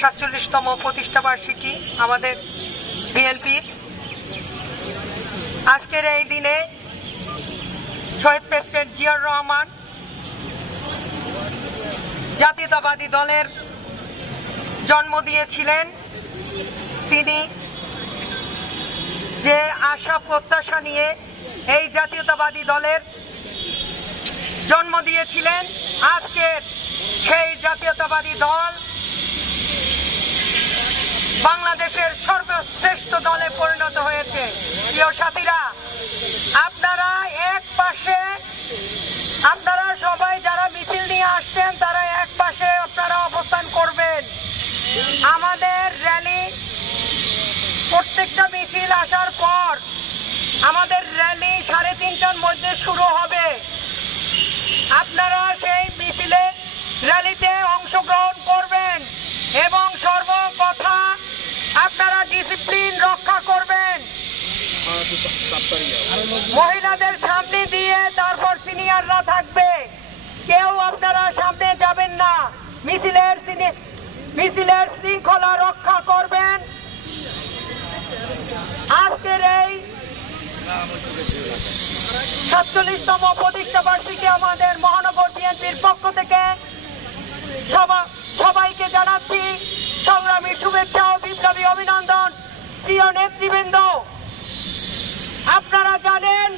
সাতচল্লিশতম প্রতিষ্ঠা বার্ষিকী আমাদের বিএনপির। আজকের এই দিনে শহীদ প্রেসিডেন্ট জিয়াউর রহমান জাতীয়তাবাদী দলের জন্ম দিয়েছিলেন। তিনি যে আশা প্রত্যাশা নিয়ে এই জাতীয়তাবাদী দলের জন্ম দিয়েছিলেন, আজকের সেই জাতীয়তাবাদী দল বাংলাদেশের সর্বশ্রেষ্ঠ দলে পরিণত হয়েছে। প্রিয় সাথীরা, আপনারা এক পাশে, আপনারা সবাই যারা মিছিল নিয়ে আসছেন, তারা এক পাশে আপনারা অবস্থান করবেন। আমাদের র্যালি, প্রত্যেকটা মিছিল আসার পর আমাদের র্যালি সাড়ে তিনটার মধ্যে শুরু হবে। আপনারা সেই মিছিলে র্যালিতে অংশগ্রহণ করবেন। ডিসিপ্লিন রক্ষা করবেন। মহিলাদের সামনে দিয়ে তারপর সিনিয়ররা থাকবে। কেউ আপনারা সামনে যাবেন না। মিছিলের মিছিলের শৃঙ্খলা রক্ষা করবেন। আজকের এই সাতচল্লিশতম প্রতিষ্ঠা বার্ষিকী আমাদের মহানগর বিএনপির পক্ষ থেকে সবাইকে জানাচ্ছি সংগ্রামী শুভেচ্ছা ও বিপ্লবী অভিনন্দন। প্রিয় নেতৃবৃন্দ আপনারা জানেন